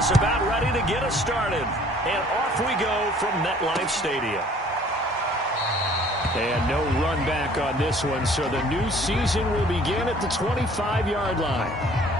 is about ready to get us started. And off we go from MetLife Stadium. And no run back on this one, so the new season will begin at the 25-yard line.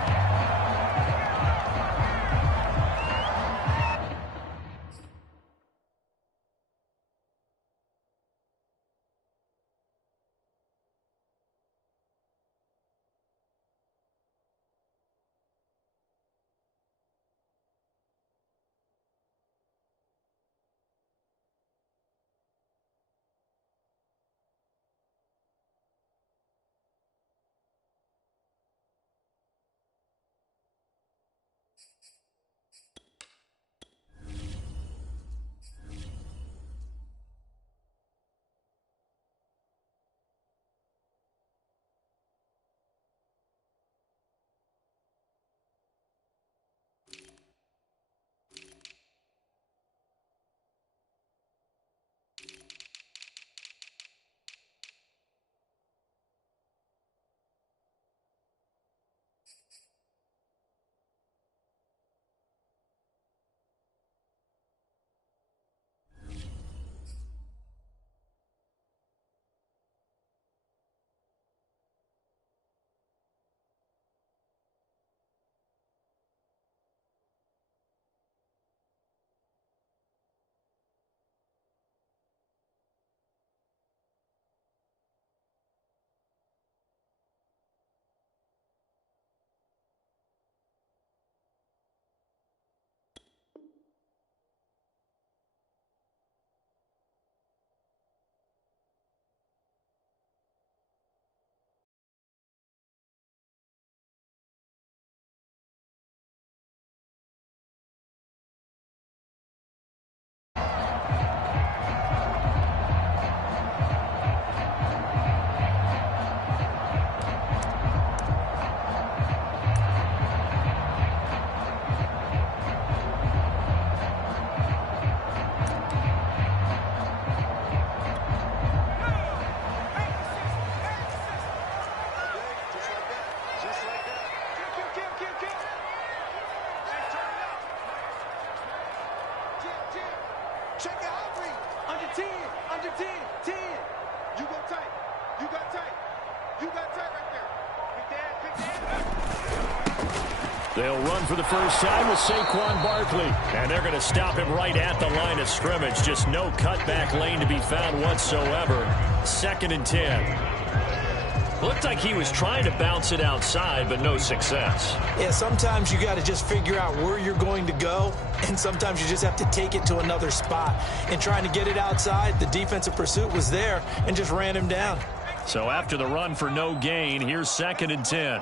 They'll run for the first time with Saquon Barkley. And they're going to stop him right at the line of scrimmage. Just no cutback lane to be found whatsoever. 2nd and 10. Looked like he was trying to bounce it outside, but no success. Yeah, sometimes you got to just figure out where you're going to go, and sometimes you just have to take it to another spot. And trying to get it outside, the defensive pursuit was there and just ran him down. So after the run for no gain, here's 2nd and 10.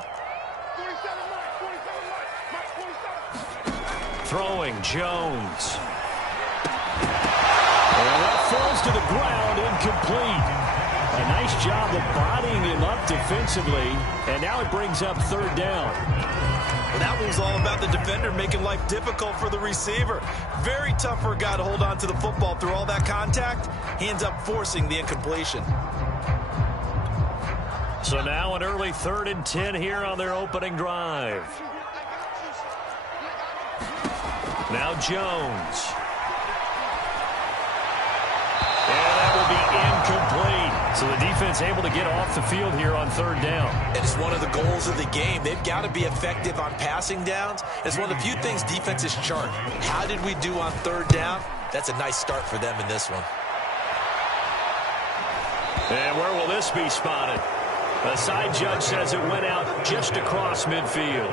Throwing Jones. And that falls to the ground, incomplete. A nice job of bodying him up defensively, and now it brings up 3rd down. Well, that was all about the defender making life difficult for the receiver. Very tough for a guy to hold on to the football through all that contact. He ends up forcing the incompletion. So now an early 3rd and 10 here on their opening drive. Now Jones. And that will be incomplete. So the defense able to get off the field here on 3rd down. And it's one of the goals of the game. They've got to be effective on passing downs. It's one of the few things defenses chart. How did we do on 3rd down? That's a nice start for them in this one. And where will this be spotted? The side judge says it went out just across midfield.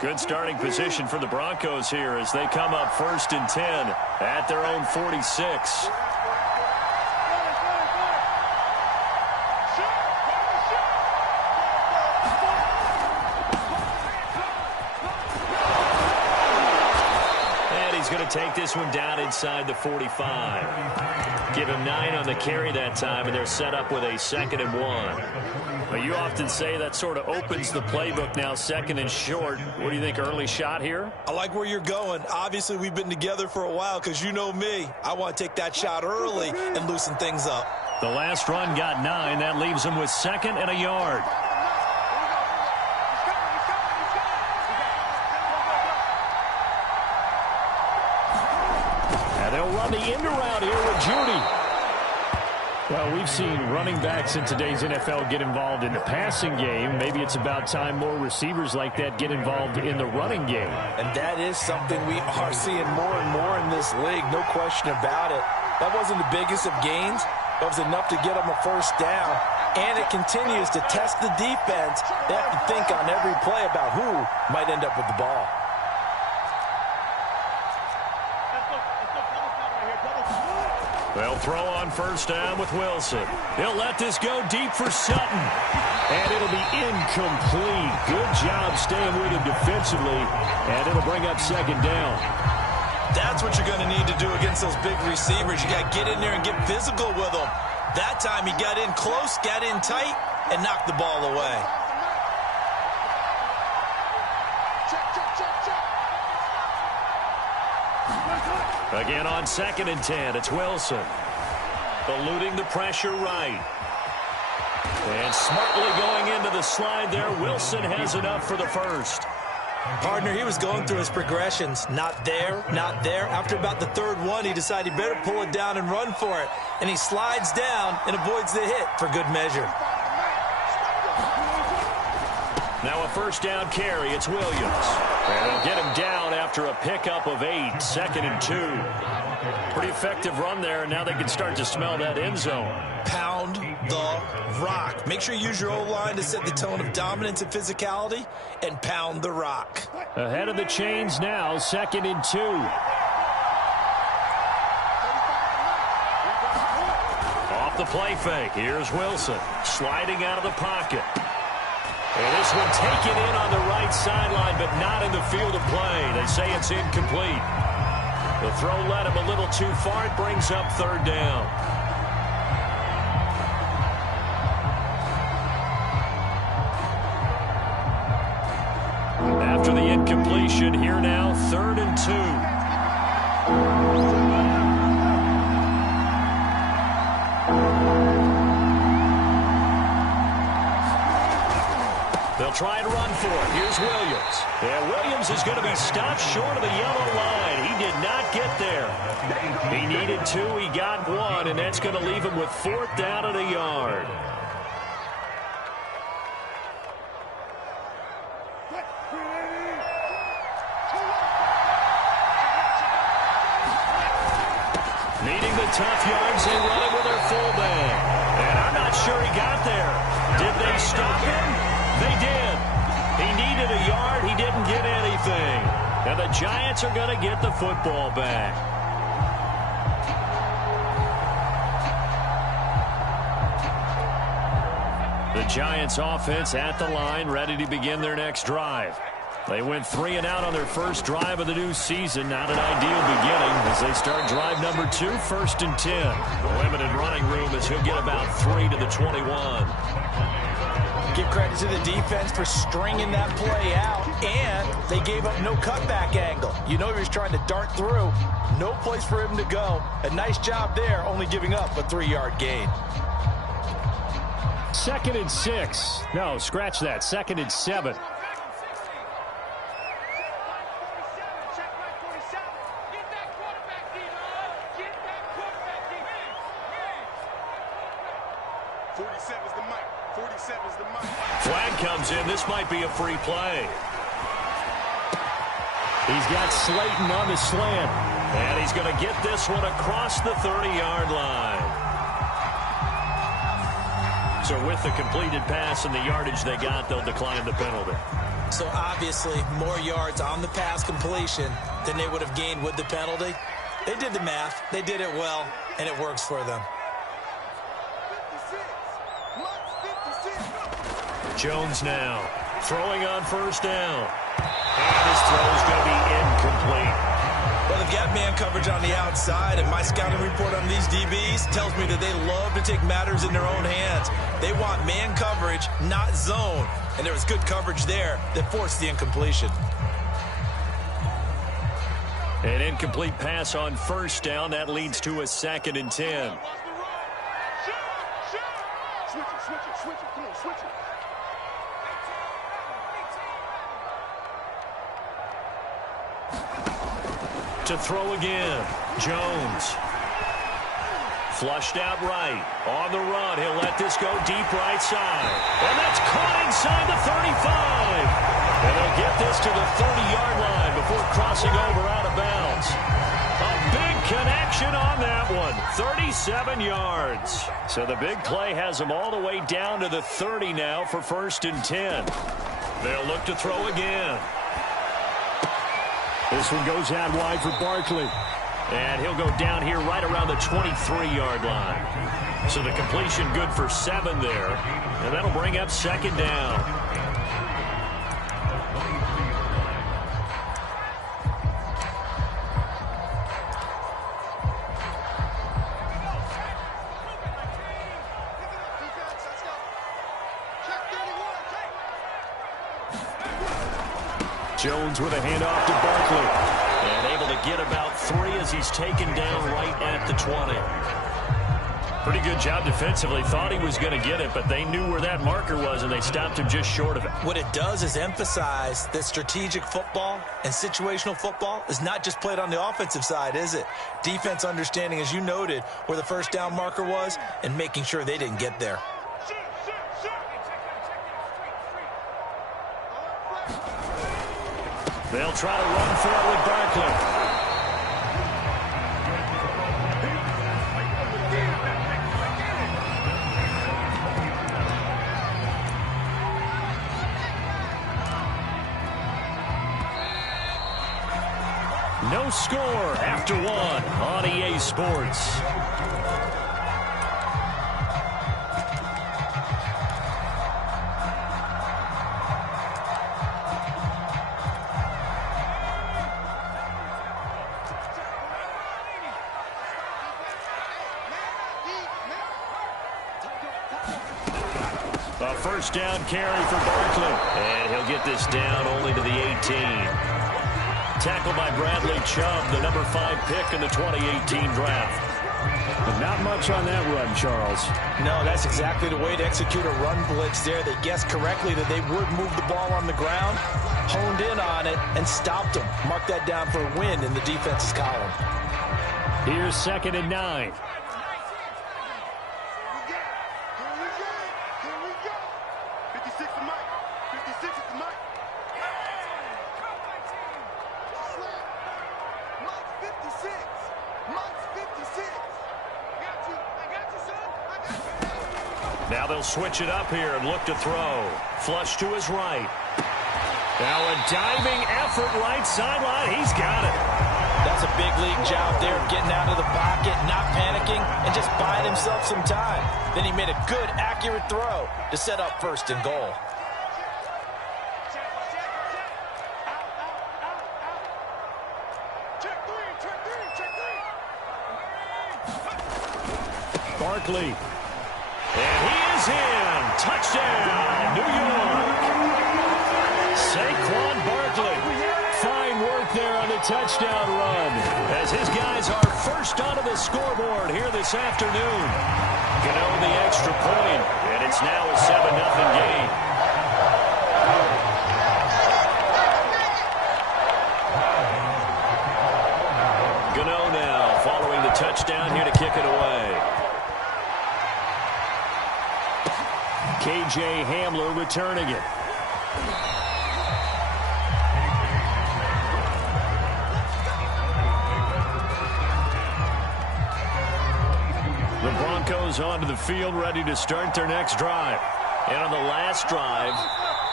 Good starting position for the Broncos here as they come up 1st and 10 at their own 46. take this one down inside the 45. Give him 9 on the carry that time, and they're set up with a 2nd and 1. Well, you often say that sort of opens the playbook now, 2nd and short. What do you think, early shot here? I like where you're going. Obviously, we've been together for a while because you know me. I want to take that shot early and loosen things up. The last run got 9. That leaves him with 2nd and a yard. And they'll run the end around here with Judy. Well, we've seen running backs in today's NFL get involved in the passing game. Maybe it's about time more receivers like that get involved in the running game. And that is something we are seeing more and more in this league, no question about it. That wasn't the biggest of gains, but it was enough to get them a first down. And it continues to test the defense. They have to think on every play about who might end up with the ball. They'll throw on first down with Wilson. They'll let this go deep for Sutton. And it'll be incomplete. Good job staying with him defensively. And it'll bring up 2nd down. That's what you're going to need to do against those big receivers. You got to get in there and get physical with them. That time he got in close, got in tight, and knocked the ball away. Again on 2nd and 10, it's Wilson. Eluding the pressure right. And smartly going into the slide there. Wilson has enough for the first. Partner, he was going through his progressions. Not there, not there. After about the 3rd one, he decided he better pull it down and run for it. And he slides down and avoids the hit for good measure. Now a first down carry. It's Williams. And they'll get him down after a pickup of 8. 2nd and 2. Pretty effective run there, and now they can start to smell that end zone. Pound the rock. Make sure you use your O-line to set the tone of dominance and physicality, and pound the rock. Ahead of the chains now, 2nd and 2. Off the play fake. Here's Wilson sliding out of the pocket. And this one taken in on the right sideline, but not in the field of play. They say it's incomplete. The throw led him a little too far. It brings up 3rd down. After the incompletion, here now, 3rd and 2. They'll try and run for it. Here's Williams. And Williams is going to be stopped short of the yellow line. He did not get there. He needed 2. He got 1, and that's going to leave him with 4th down and a yard. Needing the tough yards, they run it with their fullback. And I'm not sure he got there. Did they stop him? They did. He needed a yard. He didn't get anything. And the Giants are going to get the football back. The Giants offense at the line, ready to begin their next drive. They went 3 and out on their first drive of the new season. Not an ideal beginning as they start drive number 2, 1st and 10. Limited running room as he'll get about 3 to the 21. Give credit to the defense for stringing that play out, and they gave up no cutback angle. You know he was trying to dart through. No place for him to go. A nice job there, only giving up a 3-yard gain. 2nd and 6. No, scratch that. 2nd and 7. Flag comes in. This might be a free play. He's got Slayton on the slant. And he's going to get this one across the 30-yard line. So with the completed pass and the yardage they got, they'll decline the penalty. So obviously more yards on the pass completion than they would have gained with the penalty. They did the math. They did it well, and it works for them. Jones now throwing on first down. And his throw is going to be incomplete. Well, the get man coverage on the outside, and my scouting report on these DBs tells me that they love to take matters in their own hands. They want man coverage, not zone. And there was good coverage there that forced the incompletion. An incomplete pass on first down. That leads to a 2nd and 10. To throw again, Jones. Flushed out right. On the run, he'll let this go deep right side. And that's caught inside the 35. And they'll get this to the 30-yard line before crossing over out of bounds. A big connection on that one. 37 yards. So the big play has them all the way down to the 30 now for 1st and 10. They'll look to throw again. This one goes out wide for Barkley. And he'll go down here right around the 23-yard line. So the completion good for 7 there. And that'll bring up 2nd down. Jones with a handoff to Barkley. And able to get about 3 as he's taken down right at the 20. Pretty good job defensively. Thought he was going to get it, but they knew where that marker was, and they stopped him just short of it. What it does is emphasize that strategic football and situational football is not just played on the offensive side, is it? Defense understanding, as you noted, where the first down marker was and making sure they didn't get there. They'll try to run for it with Barkley. No score after 1 on EA Sports. A first down carry for Barkley. And he'll get this down only to the 18. Tackled by Bradley Chubb, the number 5 pick in the 2018 draft. But not much on that run, Charles. No, that's exactly the way to execute a run blitz there. They guessed correctly that they would move the ball on the ground, honed in on it, and stopped them. Mark that down for a win in the defense's column. Here's 2nd and 9. Now they'll switch it up here and look to throw. Flush to his right. Now a diving effort right sideline. He's got it. That's a big league job there, getting out of the pocket, not panicking, and just buying himself some time. Then he made a good, accurate throw to set up 1st and goal. Barkley. And he is in. Touchdown, New York. Saquon Barkley. Fine work there on the touchdown run, as his guys are first onto the scoreboard here this afternoon. Gano the extra point, and it's now a 7-0 game. Gano now following the touchdown here to kick it away. KJ Hamler returning it. The Broncos onto the field, ready to start their next drive. And on the last drive,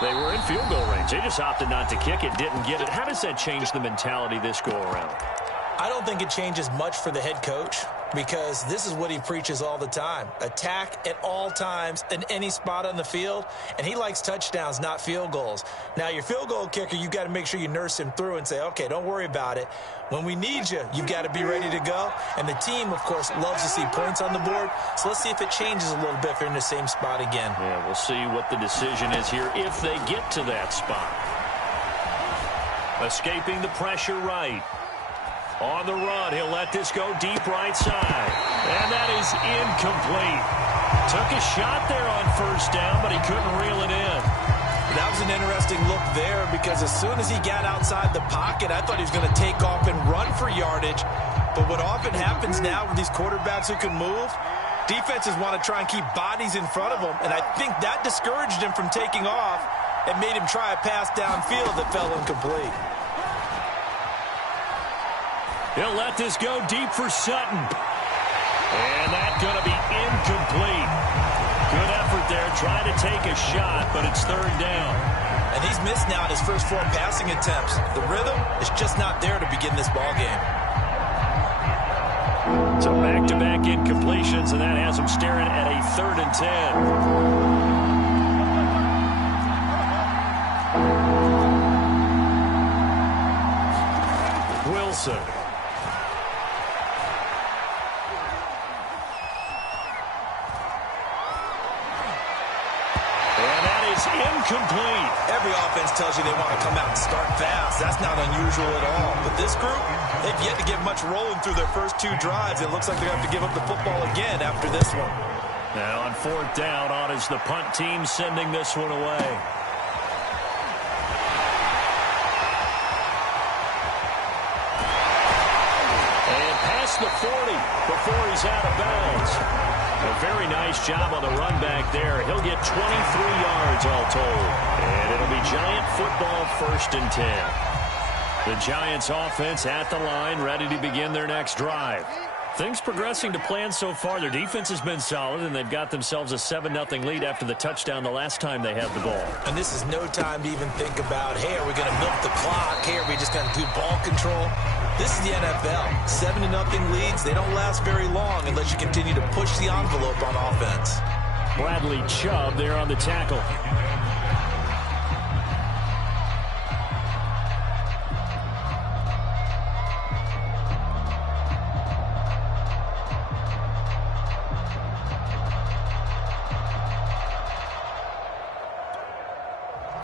they were in field goal range. They just opted not to kick it, didn't get it. How does that change the mentality this go around? I don't think it changes much for the head coach. because this is what he preaches all the time. Attack at all times in any spot on the field, and he likes touchdowns, not field goals. Now, your field goal kicker, you've got to make sure you nurse him through and say, okay, don't worry about it. When we need you, you've got to be ready to go. And the team, of course, loves to see points on the board, so let's see if it changes a little bit if they're in the same spot again. Yeah, we'll see what the decision is here if they get to that spot. Escaping the pressure right. On the run, he'll let this go deep right side. And that is incomplete. Took a shot there on first down, but he couldn't reel it in. That was an interesting look there because as soon as he got outside the pocket, I thought he was going to take off and run for yardage. But what often happens now with these quarterbacks who can move, defenses want to try and keep bodies in front of them. And I think that discouraged him from taking off and made him try a pass downfield that fell incomplete. He'll let this go deep for Sutton. And that's going to be incomplete. Good effort there, trying to take a shot, but it's third down. And he's missed now in his first 4 passing attempts. The rhythm is just not there to begin this ball game. So back-to-back incompletions, and that has him staring at a 3rd and 10. Wilson. Incomplete. Every offense tells you they want to come out and start fast. That's not unusual at all. But this group, they've yet to get much rolling through their first 2 drives. It looks like they're going to have to give up the football again after this one. Now on 4th down, on is the punt team sending this one away. And past the 40 before he's out of bounds. A very nice job on the run back there. He'll get 23 yards all told. And it'll be Giant football, 1st and 10. The Giants offense at the line, ready to begin their next drive. Things progressing to plan so far. Their defense has been solid, and they've got themselves a 7-0 lead after the touchdown the last time they had the ball. And this is no time to even think about, hey, are we going to milk the clock? Hey, are we just going to do ball control? This is the NFL. 7-0 leads, they don't last very long unless you continue to push the envelope on offense. Bradley Chubb there on the tackle.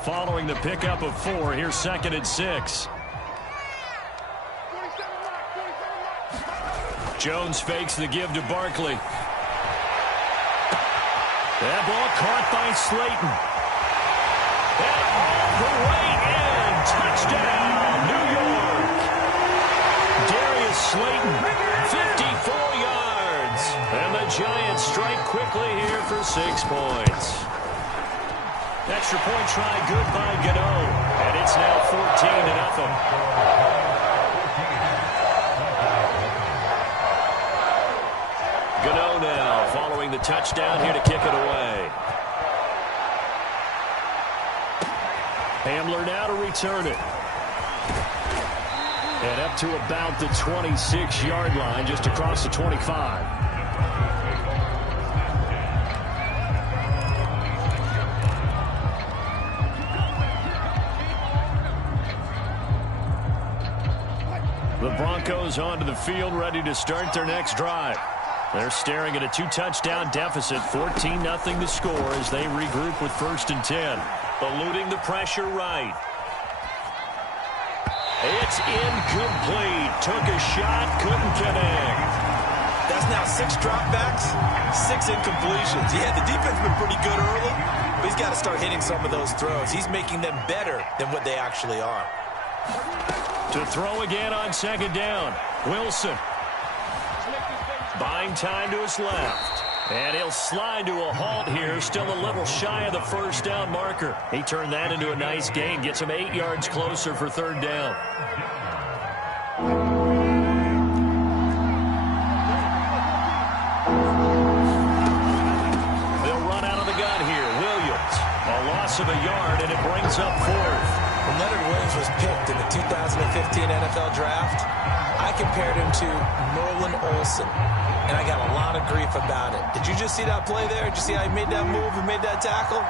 Following the pickup of 4, here's 2nd and 6. Jones fakes the give to Barkley. That ball caught by Slayton. And all the way in. Touchdown, New York. Darius Slayton, 54 yards. And the Giants strike quickly here for 6 points. Extra point try, good by Gano. And it's now 14-0. Gano now following the touchdown here to kick it away. Hamler now to return it. And up to about the 26-yard line, just across the 25. The Broncos onto the field, ready to start their next drive. They're staring at a 2-touchdown deficit, 14-0 to score as they regroup with 1st and 10. Eluding the pressure right. It's incomplete. Took a shot, couldn't connect. That's now 6 dropbacks, 6 incompletions. Yeah, the defense has been pretty good early, but he's got to start hitting some of those throws. He's making them better than what they actually are. To throw again on 2nd down. Wilson. Buying time to his left. And he'll slide to a halt here. Still a little shy of the 1st down marker. He turned that into a nice gain. Gets him 8 yards closer for 3rd down. They'll run out of the gun here. Williams. A loss of a yard, and it brings up 4th. When Leonard Williams was picked in the 2015 NFL Draft, I compared him to Merlin Olsen, and I got a lot of grief about it. Did you just see that play there? Did you see how he made that move and made that tackle?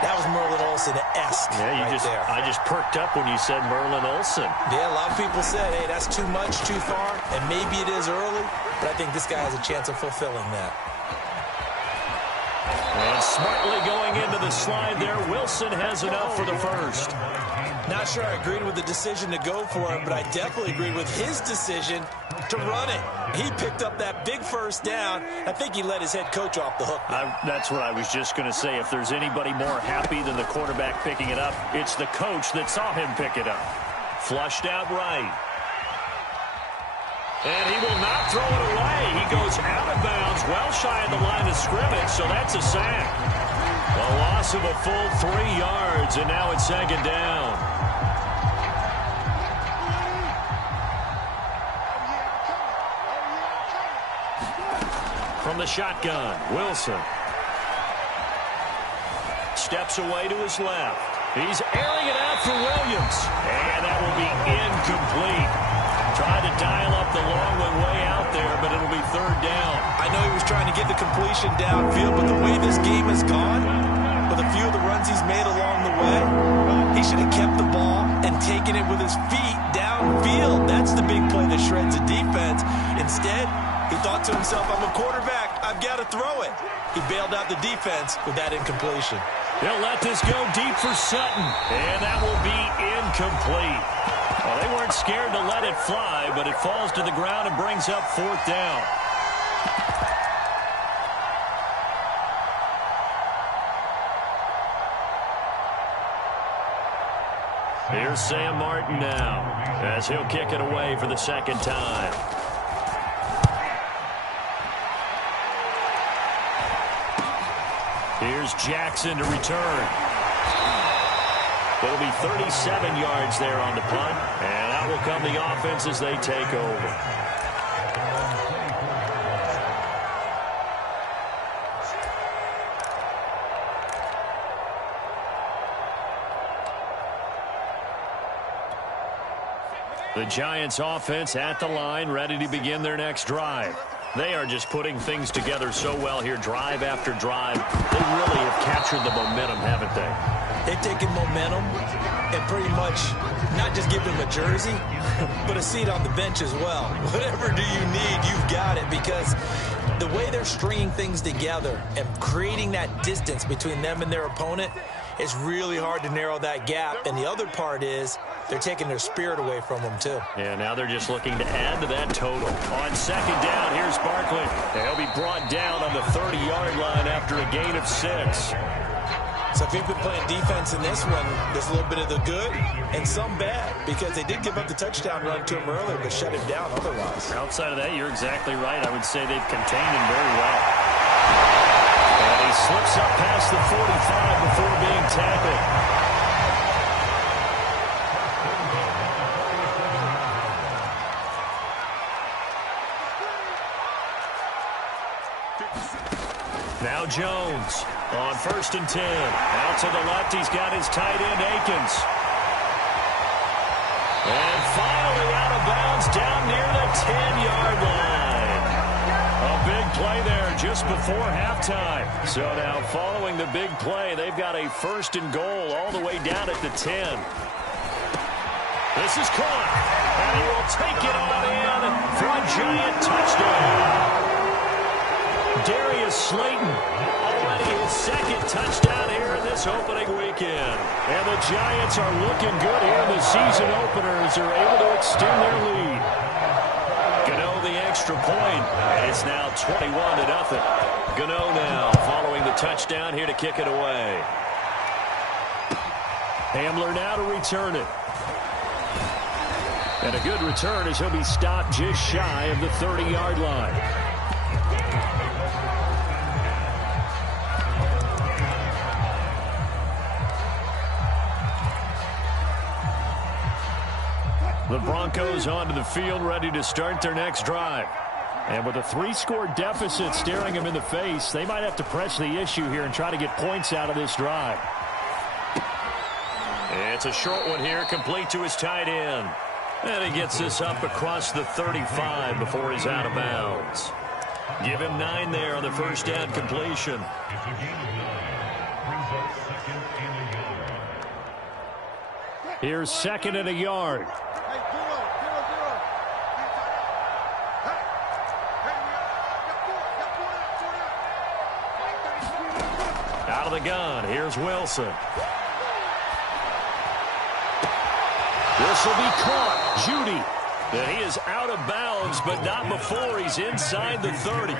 That was Merlin Olsen-esque there. I just perked up when you said Merlin Olsen. Yeah, a lot of people said, hey, that's too much, too far, and maybe it is early, but I think this guy has a chance of fulfilling that. And smartly going into the slide there, Wilson has enough for the first. Not sure I agreed with the decision to go for it, but I definitely agreed with his decision to run it. He picked up that big first down. I think he let his head coach off the hook. That's what I was just going to say. If there's anybody more happy than the quarterback picking it up, it's the coach that saw him pick it up. Flushed out right. And he will not throw it away. He goes out of bounds, well shy of the line of scrimmage, so that's a sack. A loss of a full 3 yards, and now it's second down. From the shotgun, Wilson. Steps away to his left. He's airing it out for Williams. And that will be incomplete. Tried to dial up the long one way out there, but it'll be third down. I know he was trying to get the completion downfield, but the way this game has gone, with a few of the runs he's made along the way, he should have kept the ball and taken it with his feet downfield. That's the big play that shreds the defense. Instead, he thought to himself, I'm a quarterback, I've got to throw it. He bailed out the defense with that incompletion. They'll let this go deep for Sutton, and that will be incomplete. Well, they weren't scared to let it fly, but it falls to the ground and brings up fourth down. Here's Sam Martin now, as he'll kick it away for the second time. Here's Jackson to return. It'll be 37 yards there on the punt, and out will come the offense as they take over. The Giants offense at the line, ready to begin their next drive. They are just putting things together so well here, drive after drive. They really have captured the momentum, haven't they? They've taken momentum and pretty much not just give them a jersey, but a seat on the bench as well. Whatever do you need, you've got it, because the way they're stringing things together and creating that distance between them and their opponent, it's really hard to narrow that gap. And the other part is they're taking their spirit away from them, too. Yeah, now they're just looking to add to that total. On second down, here's Barkley. He'll be brought down on the 30-yard line after a gain of 6. So if you've been playing defense in this one, there's a little bit of the good and some bad, because they did give up the touchdown run to him earlier, but shut him down otherwise. Outside of that, you're exactly right. I would say they've contained him very well. And he slips up past the 45 before being tackled. Now Jones on 1st and 10. Out to the left, he's got his tight end, Akins. And finally out of bounds down near the 10-yard line. A big play there just before halftime. So now following the big play, they've got a 1st and goal all the way down at the 10. This is caught, and he will take it on in for a Giant touchdown. Darius Slayton, already his second touchdown here in this opening weekend. And the Giants are looking good here in the season opener as they're able to extend their lead. Gano the extra point, and it's now 21-0. Gano now following the touchdown here to kick it away. Hamler now to return it. And a good return as he'll be stopped just shy of the 30-yard line. The Broncos onto the field, ready to start their next drive. And with a 3-score deficit staring them in the face, they might have to press the issue here and try to get points out of this drive. It's It's a short one here, complete to his tight end. And he gets this up across the 35 before he's out of bounds. Give him 9 there on the first down completion. Here's 2nd and a yard. Out of the gun, here's Wilson. This will be caught. Judy. And he is out of bounds, but not before he's inside the 30.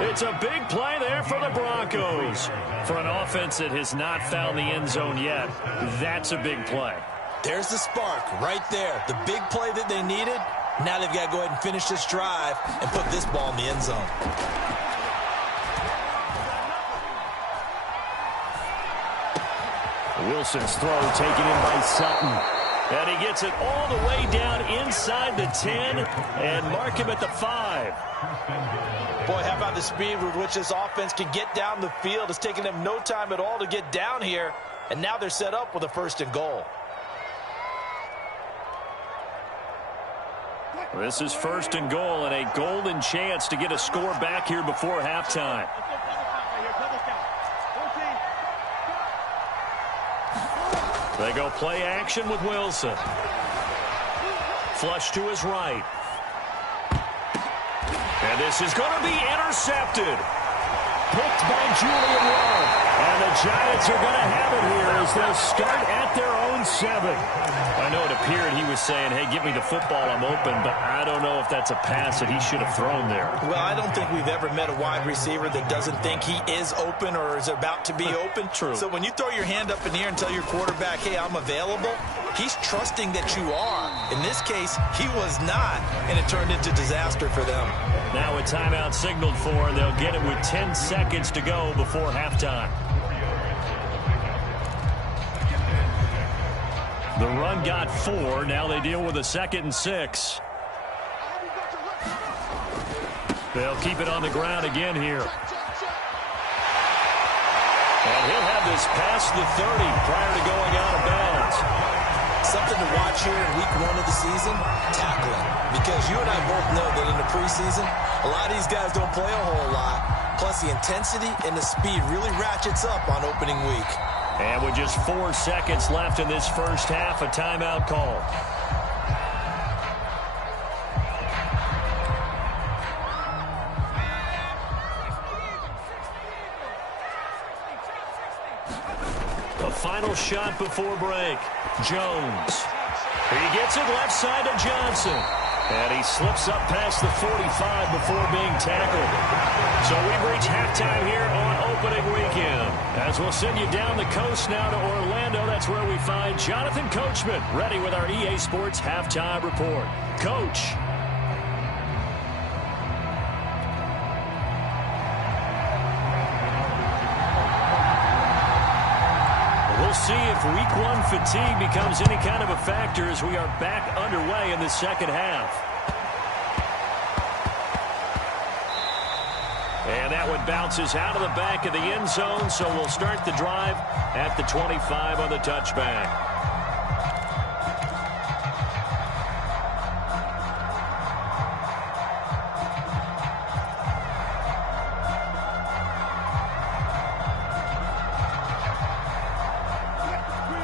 It's a big play there for the Broncos. For an offense that has not found the end zone yet, that's a big play. There's the spark right there. The big play that they needed. Now they've got to go ahead and finish this drive and put this ball in the end zone. Wilson's throw taken in by Sutton. And he gets it all the way down inside the 10 and mark him at the 5. Boy, how about the speed with which this offense can get down the field? It's taken them no time at all to get down here. And now they're set up with a 1st and goal. This is 1st and goal and a golden chance to get a score back here before halftime. They go play action with Wilson. Flush to his right. And this is going to be intercepted. Picked by Julian Love. And the Giants are going to have it here as they'll start at their own 7. I know it appeared he was saying, hey, give me the football, I'm open, but I don't know if that's a pass that he should have thrown there. Well, I don't think we've ever met a wide receiver that doesn't think he is open or is about to be open. True. So when you throw your hand up in the air and tell your quarterback, hey, I'm available, he's trusting that you are. In this case, he was not, and it turned into disaster for them. Now a timeout signaled for, and they'll get it with 10 seconds to go before halftime. The run got 4. Now they deal with a 2nd and 6. They'll keep it on the ground again here. And he'll have this past the 30 prior to going out of bounds. Something to watch here in week 1 of the season, tackling. Because you and I both know that in the preseason, a lot of these guys don't play a whole lot. Plus the intensity and the speed really ratchets up on opening week. And with just 4 seconds left in this first half, a timeout call. A final shot before break. Jones. He gets it left side to Johnson. And he slips up past the 45 before being tackled. So we've reached halftime here on opening weekend. As we'll send you down the coast now to Orlando, that's where we find Jonathan Coachman, ready with our EA Sports Halftime Report. Coach. We'll see if week 1 fatigue becomes any kind of a factor as we are back underway in the second half. And that one bounces out of the back of the end zone, so we'll start the drive at the 25 on the touchback.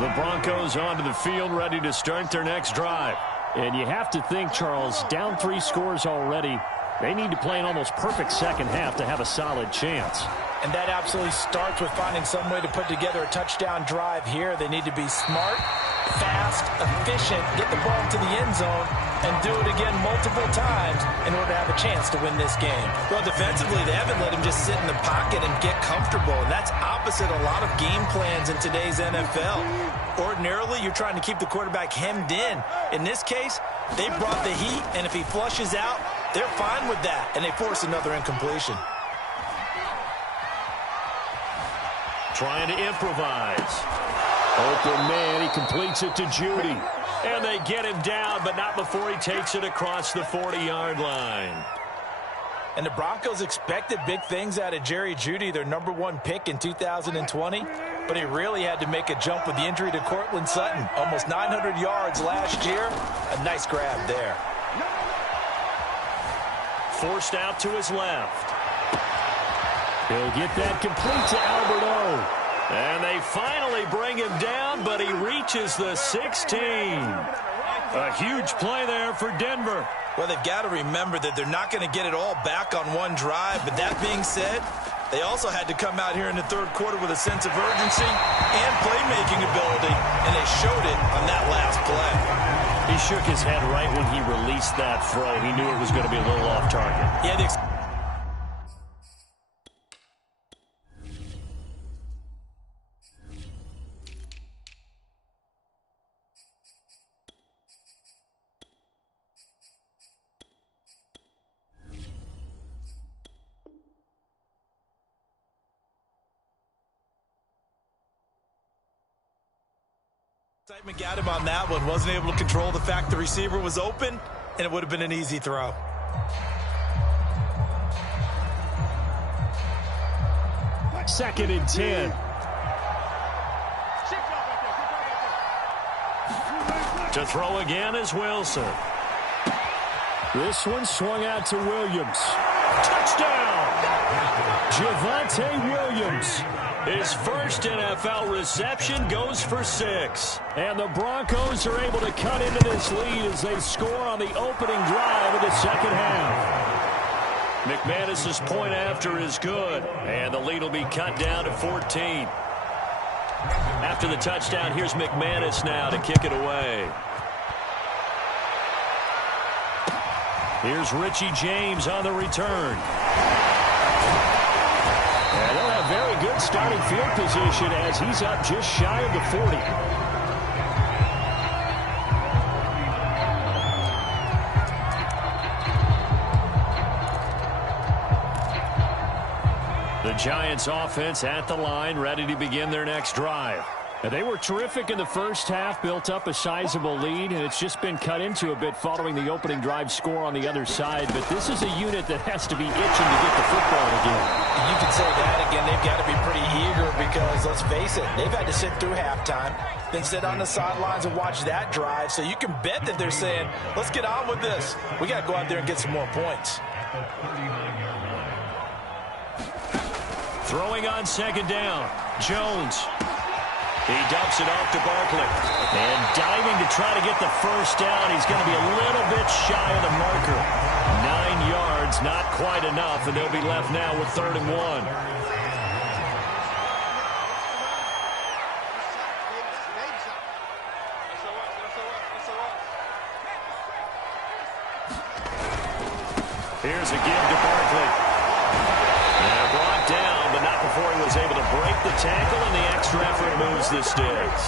The Broncos onto the field, ready to start their next drive. And you have to think, Charles, down 3 scores already. They need to play an almost perfect second half to have a solid chance. And that absolutely starts with finding some way to put together a touchdown drive here. They need to be smart, fast, efficient, get the ball to the end zone, and do it again multiple times in order to have a chance to win this game. Well, defensively, they haven't let him just sit in the pocket and get comfortable, and that's opposite a lot of game plans in today's NFL. Ordinarily, you're trying to keep the quarterback hemmed in. In this case, they brought the heat, and if he flushes out, they're fine with that, and they force another incompletion. Trying to improvise. Open man, he completes it to Judy. And they get him down, but not before he takes it across the 40-yard line. And the Broncos expected big things out of Jerry Jeudy, their #1 pick in 2020. but he really had to make a jump with the injury to Cortland Sutton. Almost 900 yards last year. A nice grab there. Forced out to his left. He'll get that complete to Albert O. And they finally bring him down, but he reaches the 16. A huge play there for Denver. Well, they've got to remember that they're not going to get it all back on one drive. But that being said, they also had to come out here in the third quarter with a sense of urgency and playmaking ability, and they showed it on that last play. He shook his head right when he released that throw. He knew it was going to be a little off target. Yeah, excitement got him on that one. Wasn't able to control the fact the receiver was open, and it would have been an easy throw. Second and 10. To throw again is Wilson. This one swung out to Williams. Touchdown! Javonte Williams. His first NFL reception goes for 6. And the Broncos are able to cut into this lead as they score on the opening drive of the second half. McManus's point after is good. And the lead will be cut down to 14. After the touchdown, here's McManus now to kick it away. Here's Richie James on the return. And they'll have very good starting field position as he's up just shy of the 40. The Giants offense at the line, ready to begin their next drive. Now, they were terrific in the first half, built up a sizable lead, and it's just been cut into a bit following the opening drive score on the other side. But this is a unit that has to be itching to get the football again. You can say that again. They've got to be pretty eager because, let's face it, they've had to sit through halftime, then sit on the sidelines and watch that drive. So you can bet that they're saying, let's get on with this. We got to go out there and get some more points. Throwing on second down, Jones. He dumps it off to Barkley. And diving to try to get the first down. He's going to be a little bit shy of the marker. 9 yards, not quite enough, and they'll be left now with 3rd and 1. Here's a give to Barkley. And brought down, but not before he was able to break the tackle, and the extra effort moves the sticks.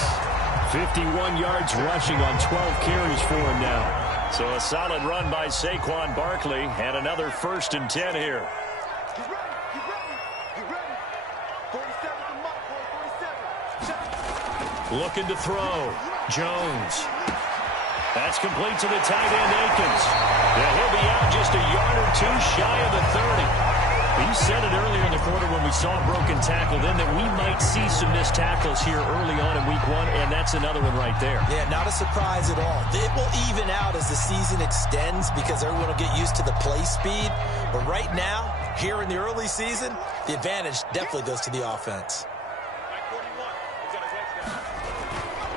51 yards rushing on 12 carries for him now. So a solid run by Saquon Barkley, and another 1st and 10 here. Looking to throw. Jones. That's complete to the tight end, Akins. Yeah, he'll be out just a yard or two shy of the 30. You said it earlier in the quarter when we saw a broken tackle then that we might see some missed tackles here early on in week 1, and that's another one right there. Yeah, not a surprise at all. It will even out as the season extends because everyone will get used to the play speed. But right now, here in the early season, the advantage definitely goes to the offense.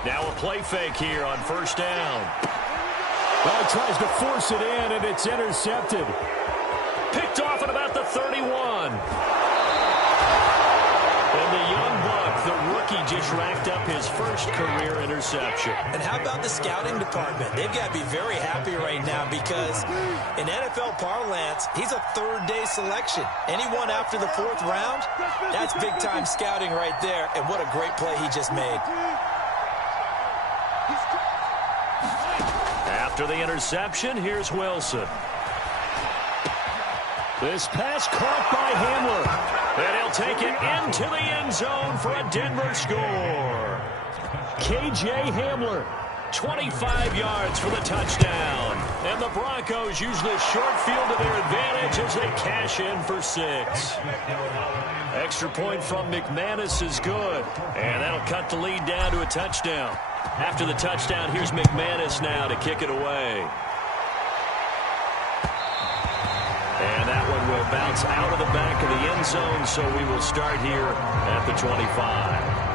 Now a play fake here on 1st down. Well, he tries to force it in, and it's intercepted. Picked off at about the 31. And the young buck, the rookie, just racked up his first career interception. And how about the scouting department? They've got to be very happy right now because in NFL parlance, he's a 3rd-day selection. Anyone after the 4th round, that's big-time scouting right there. And what a great play he just made. After the interception, here's Wilson. This pass caught by Hamler. And he'll take it into the end zone for a Denver score. K.J. Hamler, 25 yards for the touchdown. And the Broncos use this short field to their advantage as they cash in for 6. Extra point from McManus is good. And that'll cut the lead down to a touchdown. After the touchdown, here's McManus now to kick it away. And that one will bounce out of the back of the end zone, so we will start here at the 25.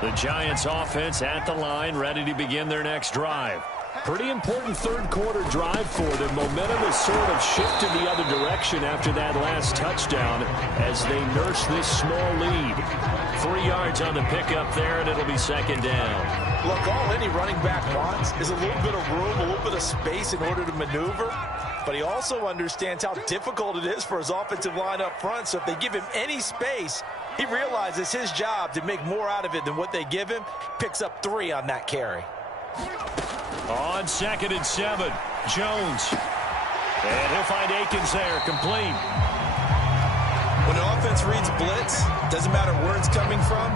The Giants offense at the line, ready to begin their next drive. Pretty important third quarter drive for them. Momentum has sort of shifted the other direction after that last touchdown as they nurse this small lead. 3 yards on the pickup there, and it'll be second down. Look, all any running back wants is a little bit of room, a little bit of space in order to maneuver. But he also understands how difficult it is for his offensive line up front. So if they give him any space, he realizes his job to make more out of it than what they give him. Picks up 3 on that carry. On 2nd and 7, Jones. And he'll find Akins there, complete. When the offense reads blitz, doesn't matter where it's coming from,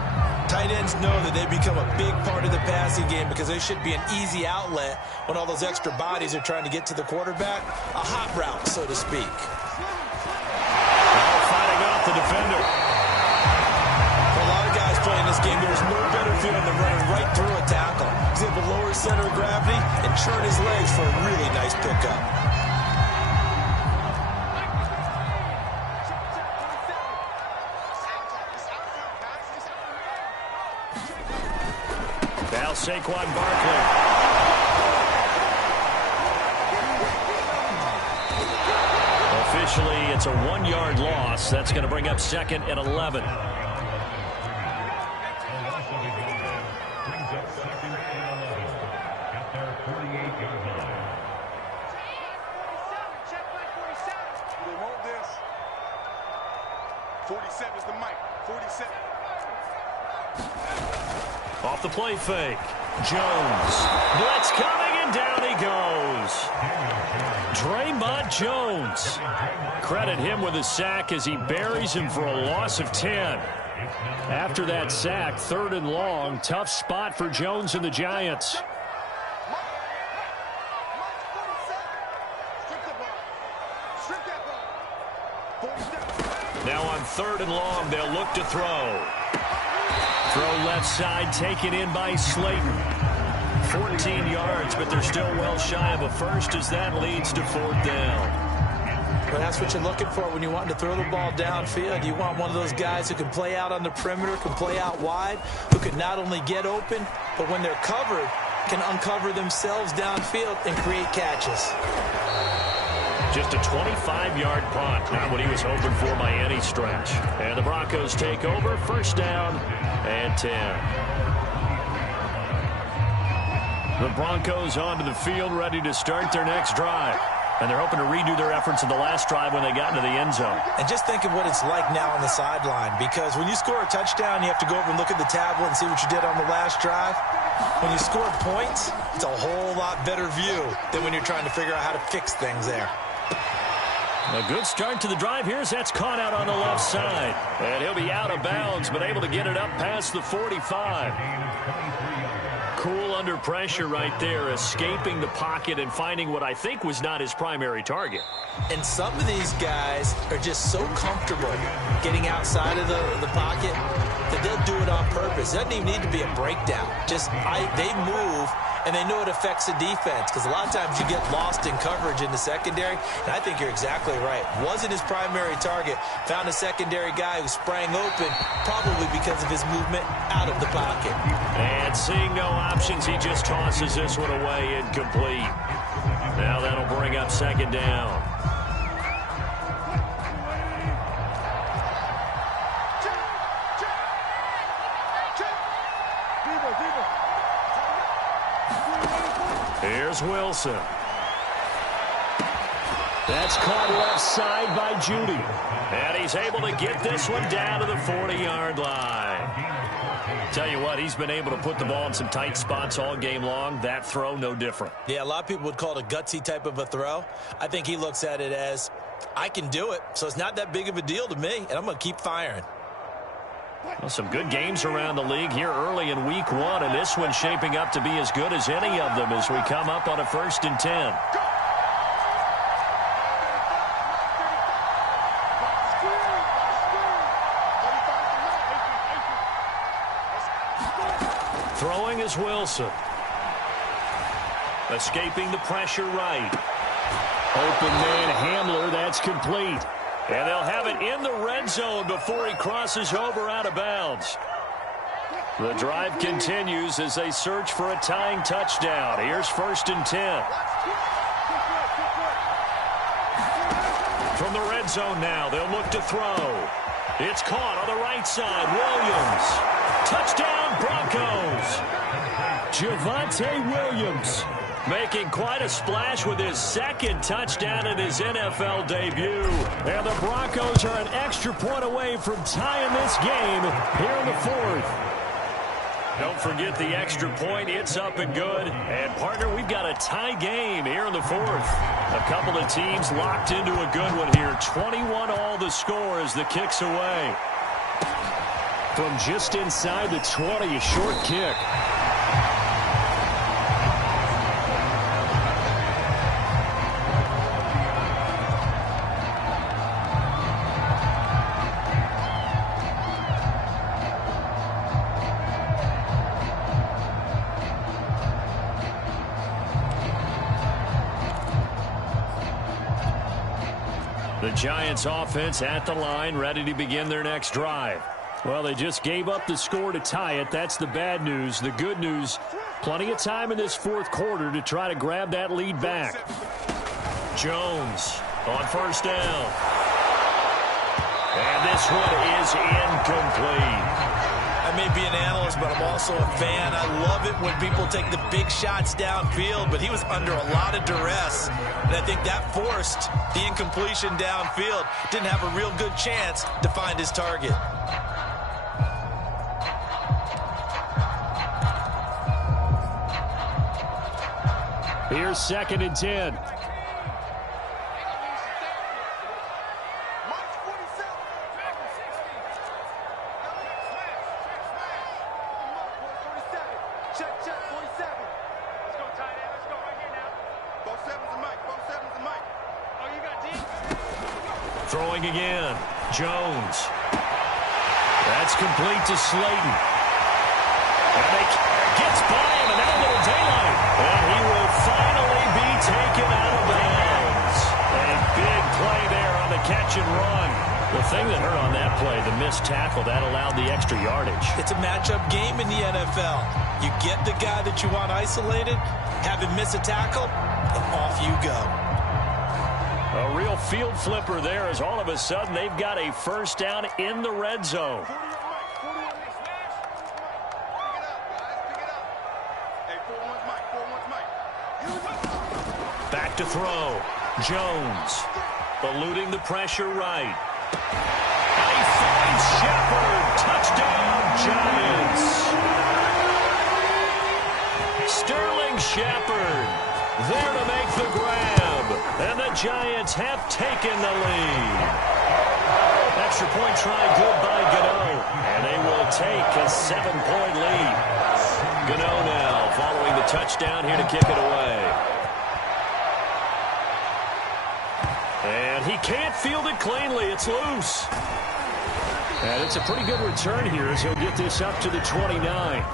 tight ends know that they become a big part of the passing game because they should be an easy outlet when all those extra bodies are trying to get to the quarterback. A hot route, so to speak. Fighting off the defender. For a lot of guys playing this game, there's no better feeling than running right through a tackle. He's able to lower his center of gravity and churn his legs for a really nice pickup. Now Saquon Barkley. Officially, it's a 1-yard loss. That's going to bring up 2nd and 11. Off the play fake. Jones. Blitz coming, and down he goes. Draymond Jones. Credit him with a sack as he buries him for a loss of 10. After that sack, 3rd and long. Tough spot for Jones and the Giants. Now on 3rd and long, they'll look to throw. Throw left side, taken in by Slayton. 14 yards, but they're still well shy of a first as that leads to 4th down. Well, that's what you're looking for when you want to throw the ball downfield. You want one of those guys who can play out on the perimeter, can play out wide, who can not only get open, but when they're covered, can uncover themselves downfield and create catches. Just a 25-yard punt, not what he was hoping for by any stretch. And the Broncos take over, 1st down and 10. The Broncos onto the field, ready to start their next drive. And they're hoping to redo their efforts in the last drive when they got into the end zone. And just think of what it's like now on the sideline, because when you score a touchdown, you have to go over and look at the tablet and see what you did on the last drive. When you score points, it's a whole lot better view than when you're trying to figure out how to fix things there. A good start to the drive here as that's caught out on the left side. And he'll be out of bounds, but able to get it up past the 45. Cool under pressure right there, escaping the pocket and finding what I think was not his primary target. And some of these guys are just so comfortable getting outside of the pocket that they'll do it on purpose. It doesn't even need to be a breakdown. Just they move, and they know it affects the defense, because a lot of times you get lost in coverage in the secondary, and I think you're exactly right. Wasn't his primary target. Found a secondary guy who sprang open, probably because of his movement out of the pocket. And seeing no options, he just tosses this one away incomplete. Now that'll bring up 2nd down. Here's Wilson. That's caught left side by Judy. And he's able to get this one down to the 40-yard line. Tell you what, he's been able to put the ball in some tight spots all game long. That throw, no different. Yeah, a lot of people would call it a gutsy type of a throw. I think he looks at it as, I can do it, so it's not that big of a deal to me, and I'm going to keep firing. Well, some good games around the league here early in week 1, and this one's shaping up to be as good as any of them as we come up on a 1st and 10. Throwing is Wilson. Escaping the pressure right. Open man Hamler, that's complete. And they'll have it in the red zone before he crosses over out of bounds. The drive continues as they search for a tying touchdown. Here's 1st and 10. From the red zone now, they'll look to throw. It's caught on the right side. Williams. Touchdown, Broncos. Javonte Williams making quite a splash with his 2nd touchdown in his NFL debut. And the Broncos are an extra point away from tying this game here in the 4th. Don't forget the extra point. It's up and good. And, partner, we've got a tie game here in the 4th. A couple of teams locked into a good one here. 21 all the score as the kick's away. From just inside the 20, a short kick. The Giants offense at the line, ready to begin their next drive. Well, they just gave up the score to tie it. That's the bad news. The good news, plenty of time in this 4th quarter to try to grab that lead back. Jones on 1st down. And this one is incomplete. I may be an analyst, but I'm also a fan. I love it when people take the big shots downfield, but he was under a lot of duress, and I think that forced the incompletion downfield. Didn't have a real good chance to find his target. Here's 2nd and 10. Throwing again. Jones. That's complete to Slayton. And they gets by him, and now a little daylight. And he will finally be taken out of bounds. A big play there on the catch and run. The thing that hurt on that play, the missed tackle, that allowed the extra yardage. It's a matchup game in the NFL. You get the guy that you want isolated, have him miss a tackle, and off you go. A real field flipper there as all of a sudden they've got a 1st down in the red zone. Back to throw. Jones eluding the pressure right. And he finds Shepard. Touchdown, Giants. Sterling Shepard there to make the grab. And the Giants have taken the lead. Extra point try good by Gano. And they will take a 7-point lead. Gano now following the touchdown here to kick it away. And he can't field it cleanly. It's loose. And it's a pretty good return here as he'll get this up to the 29.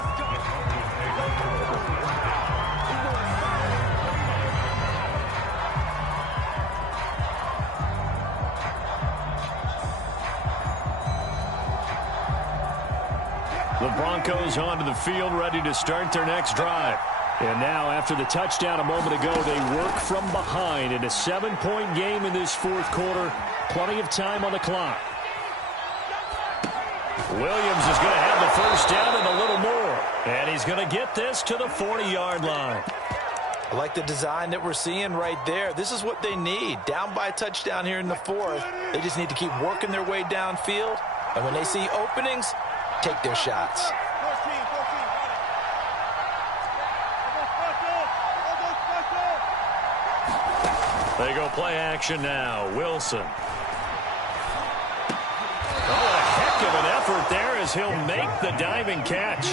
The Broncos onto the field, ready to start their next drive. And now, after the touchdown a moment ago, they work from behind in a 7-point game in this 4th quarter. Plenty of time on the clock. Williams is going to have the 1st down and a little more. And he's going to get this to the 40-yard line. I like the design that we're seeing right there. This is what they need. Down by a touchdown here in the 4th. They just need to keep working their way downfield. And when they see openings, take their shots. They go play action now. Wilson. Oh, a heck of an effort there as he'll make the diving catch.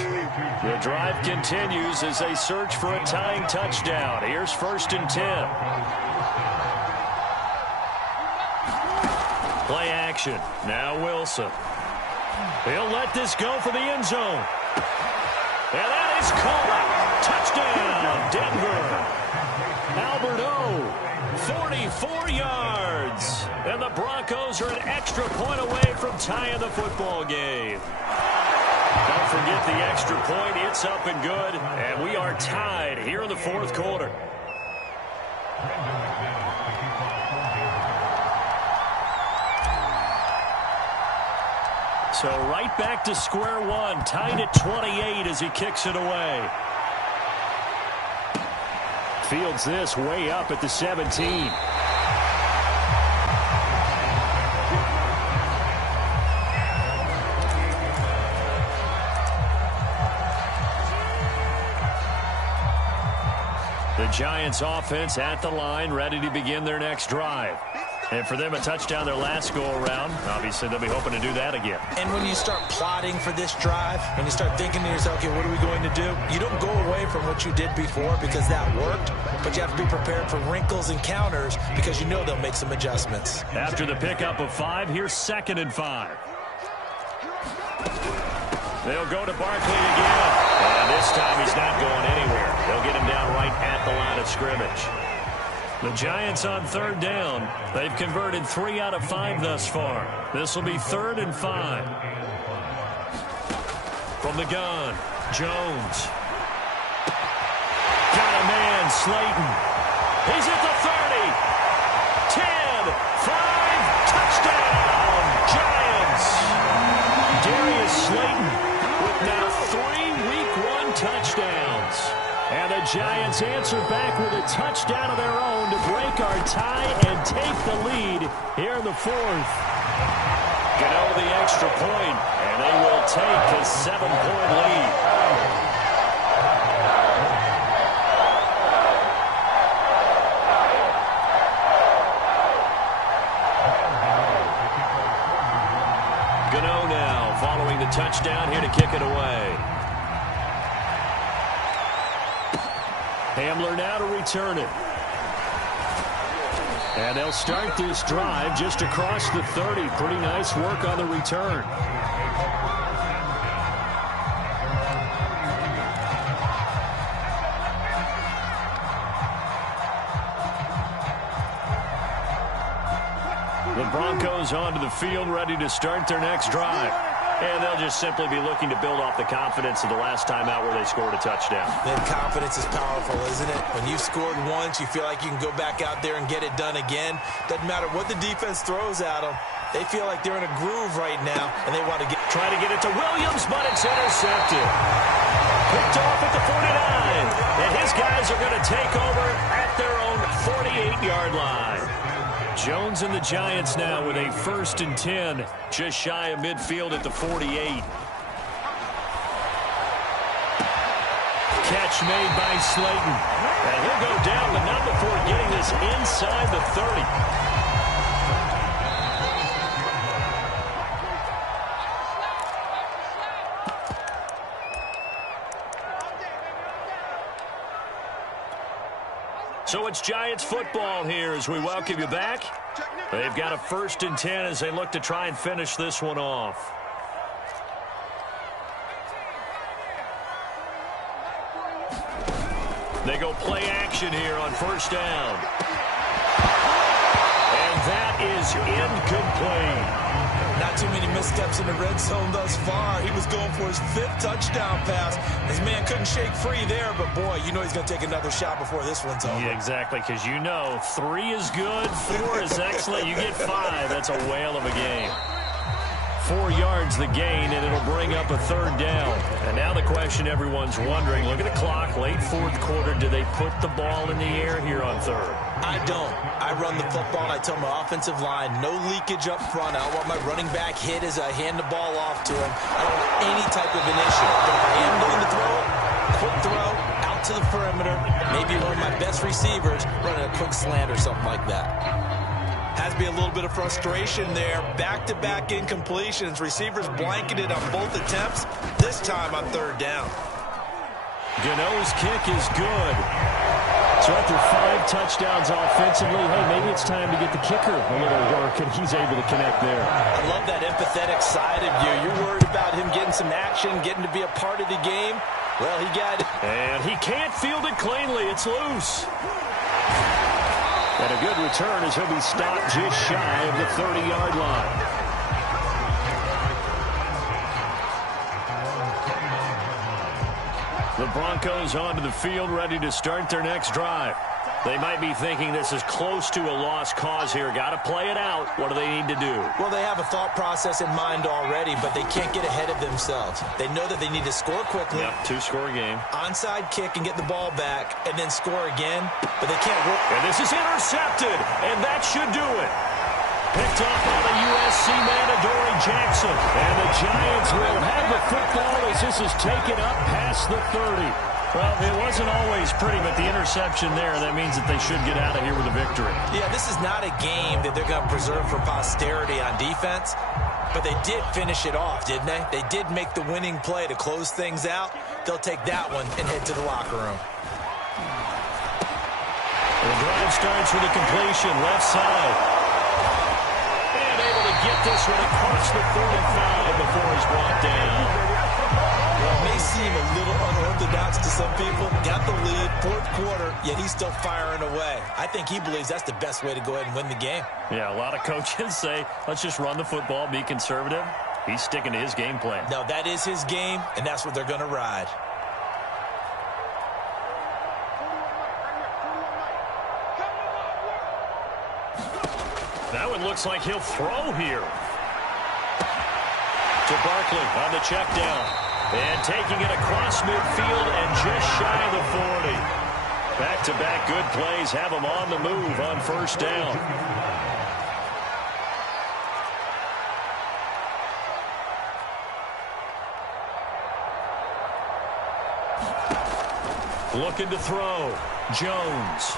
The drive continues as they search for a tying touchdown. Here's 1st and 10. Play action. Now Wilson. He'll let this go for the end zone. And that is caught. Touchdown, Denver. Albert O, 44 yards. And the Broncos are an extra point away from tying the football game. Don't forget the extra point. It's up and good. And we are tied here in the 4th quarter. So right back to square one, tied at 28 as he kicks it away. Fields this way up at the 17. The Giants offense at the line, ready to begin their next drive. And for them, a touchdown their last go-around. Obviously, they'll be hoping to do that again. And when you start plotting for this drive, when you start thinking to yourself, okay, what are we going to do? You don't go away from what you did before because that worked, but you have to be prepared for wrinkles and counters because you know they'll make some adjustments. After the pickup of 5, here's 2nd and 5. They'll go to Barkley again. And this time he's not going anywhere. They'll get him down right at the line of scrimmage. The Giants on 3rd down. They've converted 3 out of 5 thus far. This will be 3rd and 5. From the gun, Jones. Got a man, Slayton. He's at the 30. 10, 5, touchdown, Giants. Darius Slayton with now 3 Week 1 touchdowns. And the Giants answer back with a touchdown of their own to break our tie and take the lead here in the 4th. Gano the extra point, and they will take a 7-point lead. Gano now following the touchdown here to kick it away. Hamler now to return it. And they'll start this drive just across the 30. Pretty nice work on the return. The Broncos onto the field, ready to start their next drive. And they'll just simply be looking to build off the confidence of the last time out where they scored a touchdown. Then confidence is powerful, isn't it? When you've scored once, you feel like you can go back out there and get it done again. Doesn't matter what the defense throws at them. They feel like they're in a groove right now, and they want to try to get it to Williams, but it's intercepted. Picked off at the 49. And his guys are going to take over at their own 48-yard line. Jones and the Giants now with a 1st and 10, just shy of midfield at the 48. Catch made by Slayton. And he'll go down, but not before getting this inside the 30. So it's Giants football here as we welcome you back. They've got a 1st and 10 as they look to try and finish this one off. They go play action here on 1st down. And that is incomplete. Not too many missteps in the red zone thus far. He was going for his 5th touchdown pass. His man couldn't shake free there, but boy, you know he's going to take another shot before this one's over. Yeah, exactly, because you know 3 is good, 4 is excellent. You get 5, that's a whale of a game. 4 yards the gain, and it'll bring up a 3rd down. And now the question everyone's wondering, look at the clock, late 4th quarter, do they put the ball in the air here on 3rd? I don't. I run the football, and I tell my offensive line, no leakage up front. I don't want my running back hit as I hand the ball off to him. I don't want any type of initiative. But if I am going to throw it, quick throw, out to to the perimeter, maybe one of my best receivers running a quick slant or something like that. Has to be a little bit of frustration there. Back-to-back incompletions. Receivers blanketed on both attempts, this time on third down. Gano's kick is good. So after 5 touchdowns offensively, hey, maybe it's time to get the kicker a little work, and he's able to connect there. I love that empathetic side of you. You're worried about him getting some action, getting to be a part of the game. Well, he got it. And he can't field it cleanly. It's loose. And a good return as he'll be stopped just shy of the 30-yard line. The Broncos onto the field, ready to start their next drive. They might be thinking this is close to a lost cause here. Got to play it out. What do they need to do? Well, they have a thought process in mind already, but they can't get ahead of themselves. They know that they need to score quickly. Yep, 2-score game. Onside kick and get the ball back, and then score again, but they can't work. And this is intercepted, and that should do it. Picked off by the USC man, Adoree Jackson. And the Giants will have the football as this is taken up past the 30. Well, it wasn't always pretty, but the interception there, that means that they should get out of here with a victory. Yeah, this is not a game that they're going to preserve for posterity on defense, but they did finish it off, didn't they? They did make the winning play to close things out. They'll take that one and head to the locker room. The drive starts with a completion, left side. Get this one across the 45 before he's brought down. Well, it may seem a little unorthodox to some people. Got the lead, fourth quarter, yet he's still firing away. I think he believes that's the best way to go ahead and win the game. Yeah, a lot of coaches say, let's just run the football, be conservative. He's sticking to his game plan. No, that is his game, and that's what they're going to ride. That one looks like he'll throw here. To Barkley on the check down. And taking it across midfield and just shy of the 40. Back-to-back good plays have him on the move on first down. Looking to throw. Jones.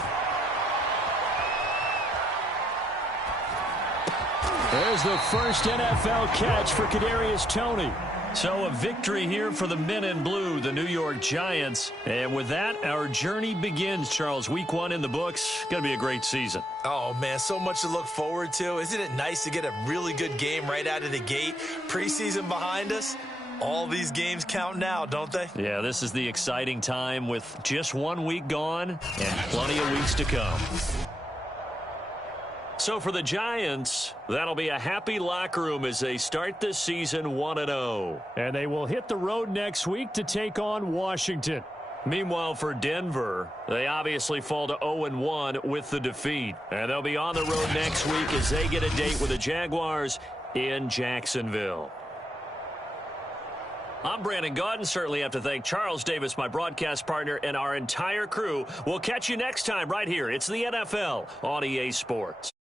There's the first NFL catch for Kadarius Toney. So a victory here for the men in blue, the New York Giants. And with that, our journey begins, Charles. Week 1 in the books. Going to be a great season. Oh, man, so much to look forward to. Isn't it nice to get a really good game right out of the gate? Preseason behind us. All these games count now, don't they? Yeah, this is the exciting time with just 1 week gone and plenty of weeks to come. So for the Giants, that'll be a happy locker room as they start this season 1-0. And they will hit the road next week to take on Washington. Meanwhile, for Denver, they obviously fall to 0-1 with the defeat. And they'll be on the road next week as they get a date with the Jaguars in Jacksonville. I'm Brandon Gaudin. Certainly have to thank Charles Davis, my broadcast partner, and our entire crew. We'll catch you next time right here. It's the NFL on EA Sports.